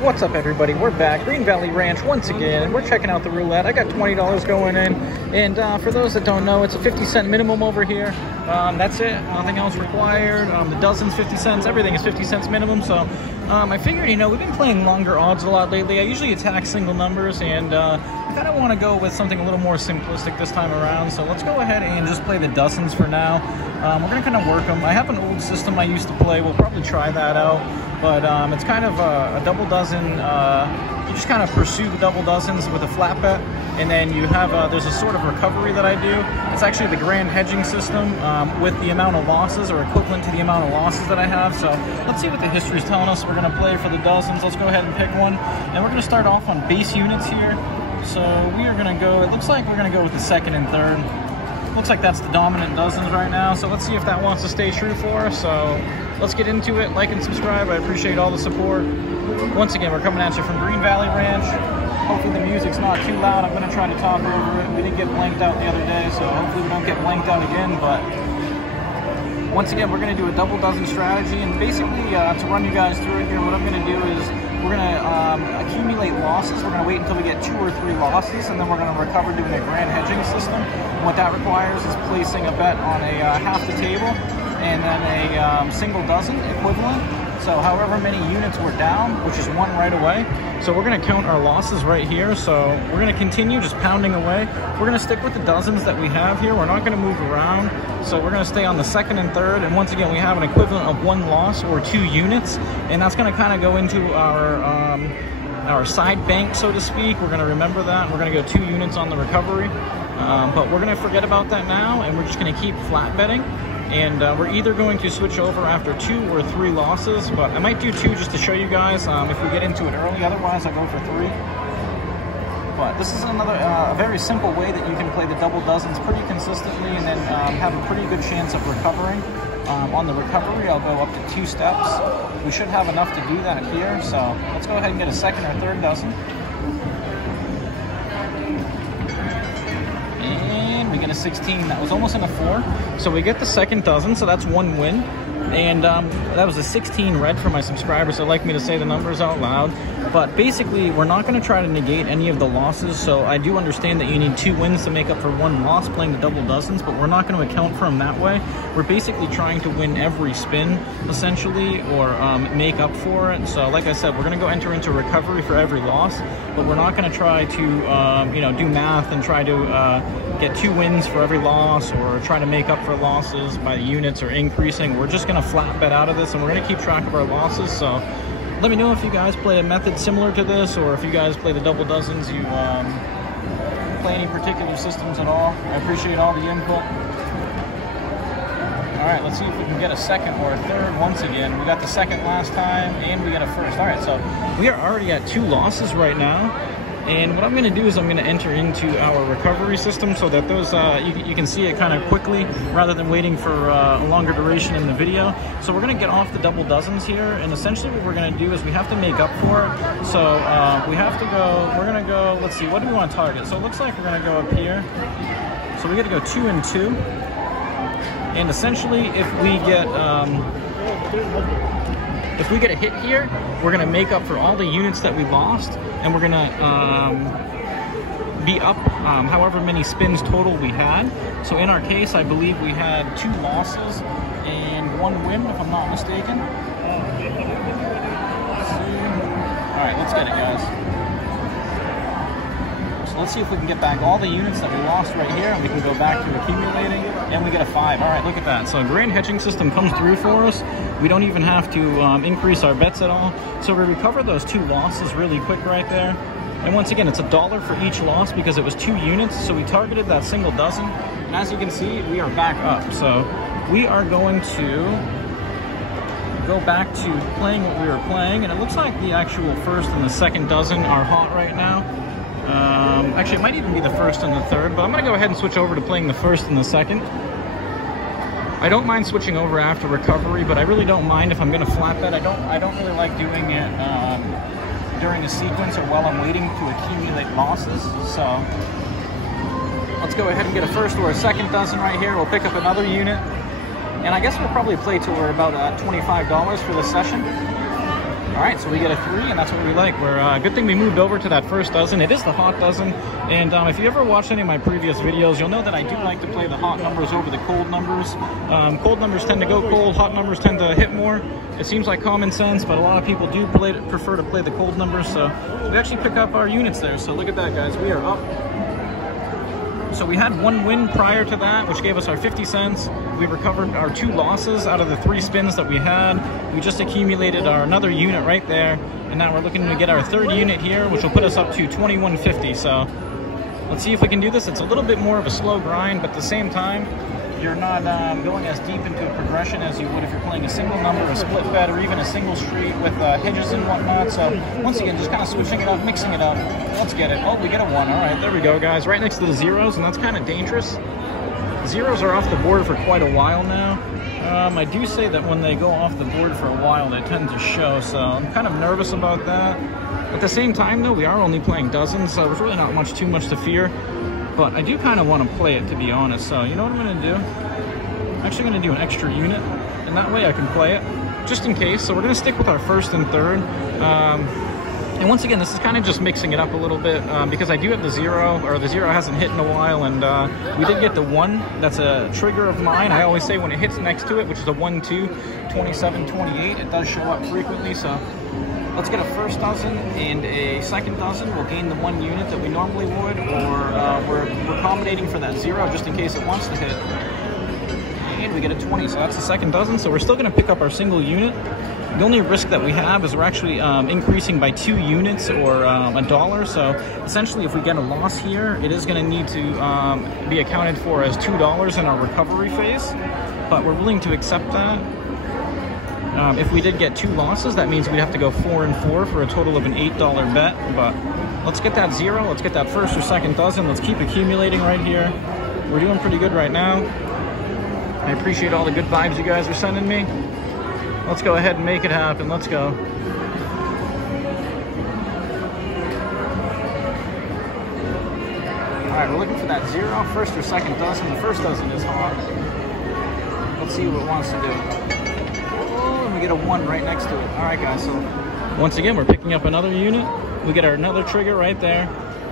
What's up, everybody? We're back, Green Valley Ranch once again, and we're checking out the roulette. I got $20 going in, and for those that don't know, it's a 50-cent minimum over here. That's it, nothing else required. The dozens, 50 cents, everything is 50 cents minimum. So I figured, we've been playing longer odds a lot lately. I usually attack single numbers, and I kind of want to go with something a little more simplistic this time around. So let's go ahead and just play the dozens for now. We're going to kind of work them. I have an old system I used to play. We'll probably try that out. But it's kind of a double dozen. You just kind of pursue the double dozens with a flat bet, and then you have there's a sort of recovery that I do. It's actually the grand hedging system with the amount of losses, or equivalent to the amount of losses that I have. So let's see what the history is telling us. We're going to play for the dozens. Let's go ahead and pick one, and we're going to start off on base units here. So we are going to go. It looks like we're going to go with the second and third. Looks like that's the dominant dozens right now. So let's see if that wants to stay true for us. So let's get into it. Like and subscribe. I appreciate all the support. Once again, we're coming at you from Green Valley Ranch. Hopefully the music's not too loud. I'm going to try to talk over it. We did get blanked out the other day, so hopefully we don't get blanked out again. But once again, we're going to do a double dozen strategy. And basically, to run you guys through it here, what I'm going to do is we're going to accumulate losses. We're going to wait until we get 2 or 3 losses, and then we're going to recover doing a grand hedging system. And what that requires is placing a bet on a half the table, and then a single dozen equivalent. So however many units we're down, which is 1 right away. So we're going to count our losses right here. So we're going to continue just pounding away. We're going to stick with the dozens that we have here. We're not going to move around. So we're going to stay on the second and third. And once again, we have an equivalent of 1 loss or 2 units. And that's going to kind of go into our side bank, so to speak. We're going to remember that. We're going to go 2 units on the recovery. But we're going to forget about that now, and we're just going to keep flat betting. And we're either going to switch over after 2 or 3 losses, but I might do 2 just to show you guys if we get into it early. Otherwise, I'll go for 3. But this is another a very simple way that you can play the double dozens pretty consistently, and then have a pretty good chance of recovering. On the recovery, I'll go up to 2 steps. We should have enough to do that here, so let's go ahead and get a second or third dozen. And we get a 16. That was almost in a 4. So we get the second dozen, so that's 1 win. And that was a 16 red for my subscribers. They like me to say the numbers out loud. But basically, we're not going to try to negate any of the losses. So I do understand that you need 2 wins to make up for 1 loss playing the double dozens, but we're not going to account for them that way. We're basically trying to win every spin, essentially, or make up for it. So like I said, we're going to go enter into recovery for every loss, but we're not going to try to do math and try to get 2 wins for every loss, or try to make up for losses by units or increasing. We're just going to flat bet out of this, and we're going to keep track of our losses. So let me know if you guys play a method similar to this, or if you guys play the double dozens, you play any particular systems at all. I appreciate all the input. All right, let's see if we can get a second or a third once again. We got the second last time, and we got a first. All right, so we are already at 2 losses right now. And what I'm going to do is I'm going to enter into our recovery system so that those you can see it kind of quickly rather than waiting for a longer duration in the video. So we're going to get off the double dozens here, and essentially what we're going to do is we have to make up for it. So we have to go, we're going to go, let's see, what do we want to target? So it looks like we're going to go up here. So we got to go 2 and 2. And essentially if we get a hit here, we're going to make up for all the units that we lost, and we're going to be up however many spins total we had. So in our case, I believe we had 2 losses and 1 win, if I'm not mistaken. All right, let's get it, guys. So let's see if we can get back all the units that we lost right here, and we can go back to accumulating, and we get a 5. All right, look at that. So a grand hedging system comes through for us. We don't even have to increase our bets at all. So we recover those 2 losses really quick right there. And once again, it's $1 for each loss because it was 2 units. So we targeted that single dozen. And as you can see, we are back up. So we are going to go back to playing what we were playing. And it looks like the actual first and the second dozen are hot right now. Actually, it might even be the first and the third, but I'm going to go ahead and switch over to playing the first and the second. I don't mind switching over after recovery, but I really don't mind if I'm going to flat bet. I don't really like doing it during a sequence or while I'm waiting to accumulate losses. So let's go ahead and get a first or a second dozen right here. We'll pick up another unit, and I guess we'll probably play till we're about $25 for this session. All right, so we get a 3, and that's what we like. We're good thing we moved over to that first dozen. It is the hot dozen, and if you ever watched any of my previous videos, you'll know that I do like to play the hot numbers over the cold numbers. Cold numbers tend to go cold, hot numbers tend to hit more. It seems like common sense, but a lot of people do prefer to play the cold numbers, so we actually pick up our units there. So look at that, guys. We are up. So we had 1 win prior to that, which gave us our 50 cents. We recovered our 2 losses out of the 3 spins that we had. We just accumulated our another unit right there, and now we're looking to get our 3rd unit here, which will put us up to 21.50. So let's see if we can do this. It's a little bit more of a slow grind, but at the same time, you're not going as deep into a progression as you would if you're playing a single number, a split bet, or even a single street with hedges and whatnot. So once again, just kind of switching it up, mixing it up. Let's get it. Oh, we get a 1. All right, there we go, guys. Right next to the zeros, and that's kind of dangerous. Zeros are off the board for quite a while now. I do say that when they go off the board for a while, they tend to show, so I'm kind of nervous about that. At the same time, though, we are only playing dozens, so there's really not too much to fear. But I do kind of want to play it, to be honest. So you know what I'm going to do? I'm actually going to do an extra unit, and that way I can play it, just in case. So we're going to stick with our 1st and 3rd. And once again, this is kind of just mixing it up a little bit because I do have the 0, or the 0 hasn't hit in a while, and we did get the 1. That's a trigger of mine. I always say when it hits next to it, which is a 1, 2, 27, 28, it does show up frequently. So let's get a 1st dozen and a 2nd dozen. We'll gain the 1 unit that we normally would, or we're accommodating for that 0 just in case it wants to hit. And we get a 20, so that's the 2nd dozen. So we're still going to pick up our single unit. The only risk that we have is we're actually increasing by 2 units or $1. So essentially, if we get a loss here, it is going to need to be accounted for as $2 in our recovery phase. But we're willing to accept that. If we did get 2 losses, that means we'd have to go 4 and 4 for a total of an $8 bet. But let's get that 0. Let's get that 1st or 2nd dozen. Let's keep accumulating right here. We're doing pretty good right now. I appreciate all the good vibes you guys are sending me. Let's go ahead and make it happen. Let's go. All right, we're looking for that 0, 1st or 2nd dozen. The 1st dozen is hot. Let's see what it wants to do. Oh, and we get a 1 right next to it. All right, guys, so once again, we're picking up another unit. We get another trigger right there.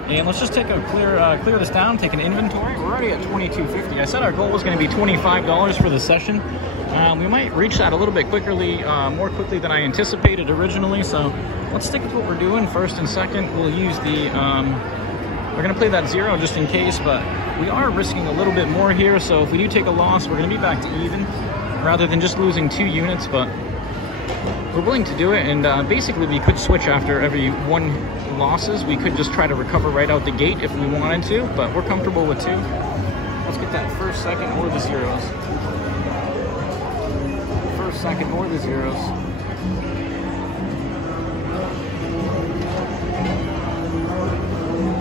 And let's just take a clear this down, take an inventory. We're already at $22.50. I said our goal was going to be $25 for the session. We might reach that a little bit more quickly than I anticipated originally. So let's stick with what we're doing. 1st and 2nd, we'll use the, we're going to play that 0 just in case, but we are risking a little bit more here. So if we do take a loss, we're going to be back to even rather than just losing 2 units, but we're willing to do it. And basically we could switch after every 1 losses. We could just try to recover right out the gate if we wanted to, but we're comfortable with 2. Let's get that 1st, 2nd, or the 0s. 1st, 2nd, or the 0s.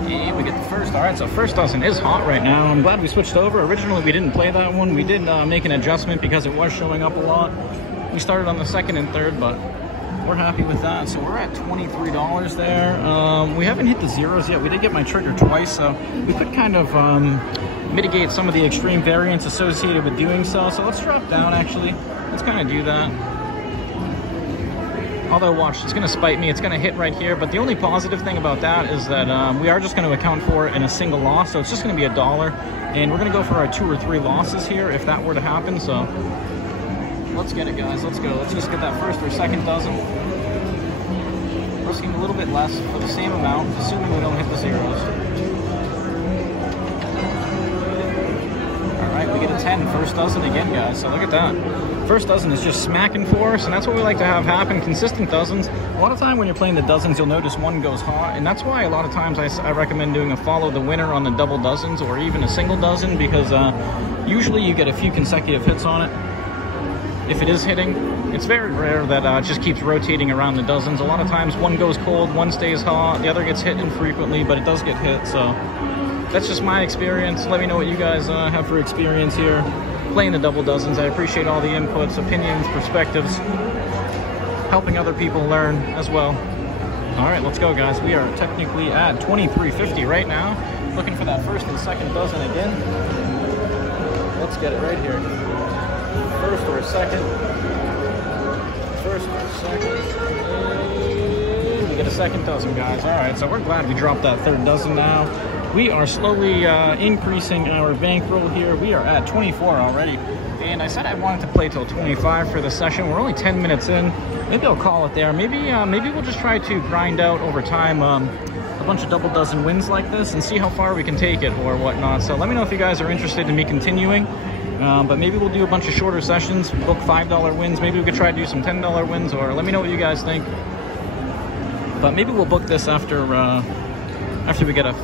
And we get the 1st. All right, so 1st dozen is hot right now. I'm glad we switched over. Originally, we didn't play that one. We did make an adjustment because it was showing up a lot. We started on the 2nd and 3rd, but we're happy with that. So we're at $23 there. We haven't hit the 0s yet. We did get my trigger twice, so we could kind of mitigate some of the extreme variance associated with doing so. So let's drop down, actually. Let's kind of do that. Although, watch, it's going to spite me. It's going to hit right here. But the only positive thing about that is that we are just going to account for it in a single loss. So it's just going to be $1. And we're going to go for our 2 or 3 losses here if that were to happen. So let's get it, guys. Let's go. Let's just get that 1st or 2nd dozen. Risking a little bit less for the same amount, assuming we don't hit the 0s. All right, we get a 10, 1st dozen again, guys. So look at that. 1st dozen is just smacking for us, and that's what we like to have happen. Consistent dozens. A lot of time when you're playing the dozens, you'll notice 1 goes hot, and that's why a lot of times I recommend doing a follow the winner on the double dozens or even a single dozen, because usually you get a few consecutive hits on it. If it is hitting, it's very rare that it just keeps rotating around the dozens. A lot of times 1 goes cold, 1 stays hot, the other gets hit infrequently, but it does get hit. So that's just my experience. Let me know what you guys have for experience here playing the double dozens. I appreciate all the inputs, opinions, perspectives, helping other people learn as well. All right, let's go, guys. We are technically at $23.50 right now. Looking for that 1st and 2nd dozen again. Let's get it right here. 1st or 2nd. 1st or 2nd. second dozen, guys. All right, so we're glad we dropped that third dozen now. We are slowly increasing our bankroll here. We are at 24 already. And I said I wanted to play till 25 for the session. We're only 10 minutes in. Maybe I'll call it there. Maybe we'll just try to grind out over time a bunch of double dozen wins like this and see how far we can take it or whatnot. So let me know if you guys are interested in me continuing. But maybe we'll do a bunch of shorter sessions, book $5 wins. Maybe we could try to do some $10 wins, or let me know what you guys think. But maybe we'll book this after we get up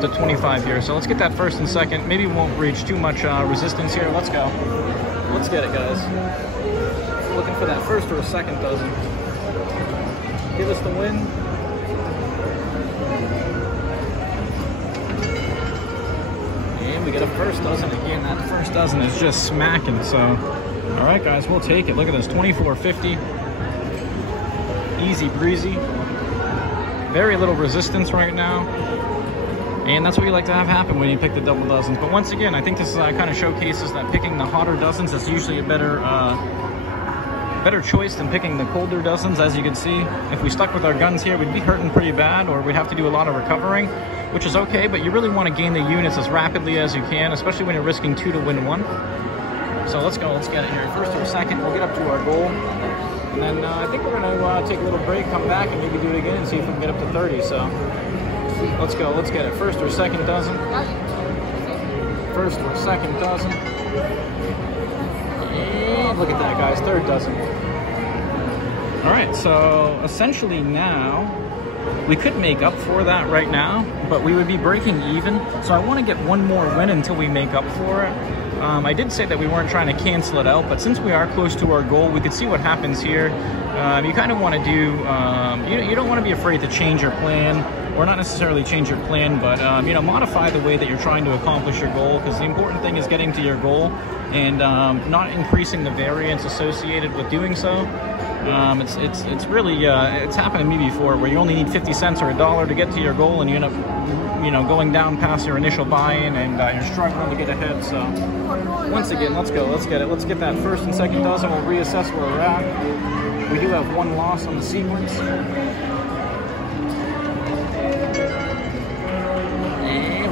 to 25 here. So let's get that first and second. Maybe we won't reach too much resistance here. Let's go. Let's get it, guys. Looking for that first or a second dozen. Give us the win. And we get a first dozen again. That first dozen is just smacking. So, all right, guys, we'll take it. Look at this, 24.50. Easy breezy. Very little resistance right now. And that's what you like to have happen when you pick the double dozens. But once again, I think this kind of showcases that picking the hotter dozens is usually a better choice than picking the colder dozens. As you can see, if we stuck with our guns here, we'd be hurting pretty bad, or we'd have to do a lot of recovering, which is okay, but you really want to gain the units as rapidly as you can, especially when you're risking 2 to win 1. So let's go, let's get it here. First or second, we'll get up to our goal. And then I think we're going to take a little break, come back, and maybe do it again and see if we can get up to 30. So let's go, let's get it. First or second dozen. First or second dozen. And look at that, guys, third dozen. All right, so essentially now, we could make up for that right now, but we would be breaking even. So I want to get one more win until we make up for it. I did say that we weren't trying to cancel it out, but since we are close to our goal, we could see what happens here. You kind of want to do, you don't want to be afraid to change your plan, or not necessarily change your plan, but you know, modify the way that you're trying to accomplish your goal, because the important thing is getting to your goal and not increasing the variance associated with doing so. It's really it's happened to me before, where you only need 50 cents or $1 to get to your goal, and you end up, you know, going down past your initial buy-in, and you're struggling to get ahead. So once again, let's go, let's get it, let's get that first and second dozen. We'll reassess where we're at. We do have one loss on the sequence, and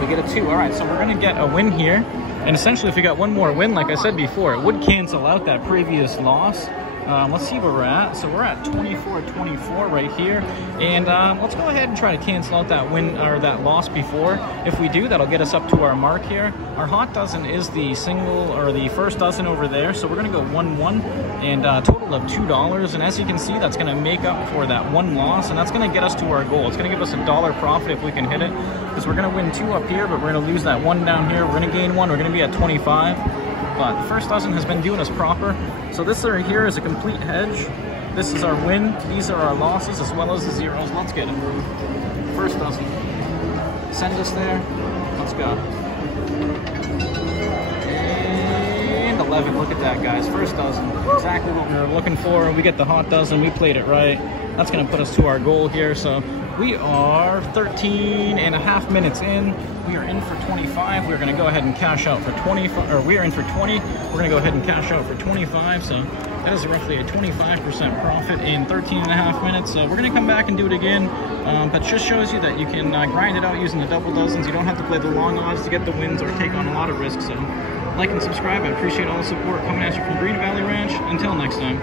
we get a 2. All right, so we're gonna get a win here, and essentially if we got one more win, like I said before, it would cancel out that previous loss. Let's see where we're at. So we're at 24-24 right here, and let's go ahead and try to cancel out that win or that loss before. If we do, that'll get us up to our mark here. Our hot dozen is the single or the first dozen over there, so we're gonna go 1-1 and total of $2. And as you can see, that's gonna make up for that one loss, and that's gonna get us to our goal. It's gonna give us $1 profit if we can hit it, because we're gonna win 2 up here, but we're gonna lose that 1 down here. We're gonna gain 1. We're gonna be at 25. But the first dozen has been doing us proper. So this right here is a complete hedge. This is our win. These are our losses as well as the zeros. Let's get it. First dozen. Send us there. Let's go. And 11. Look at that, guys. First dozen. Exactly what we were looking for. We get the hot dozen. We played it right. That's going to put us to our goal here. So we are 13.5 minutes in. We are in for 25. We're going to go ahead and cash out for 25, or we are in for 20. We're going to go ahead and cash out for 25. So that is roughly a 25% profit in 13.5 minutes. So we're going to come back and do it again. But just shows you that you can grind it out using the double dozens. You don't have to play the long odds to get the wins or take on a lot of risks. So like and subscribe. I appreciate all the support coming at you from Green Valley Ranch. Until next time.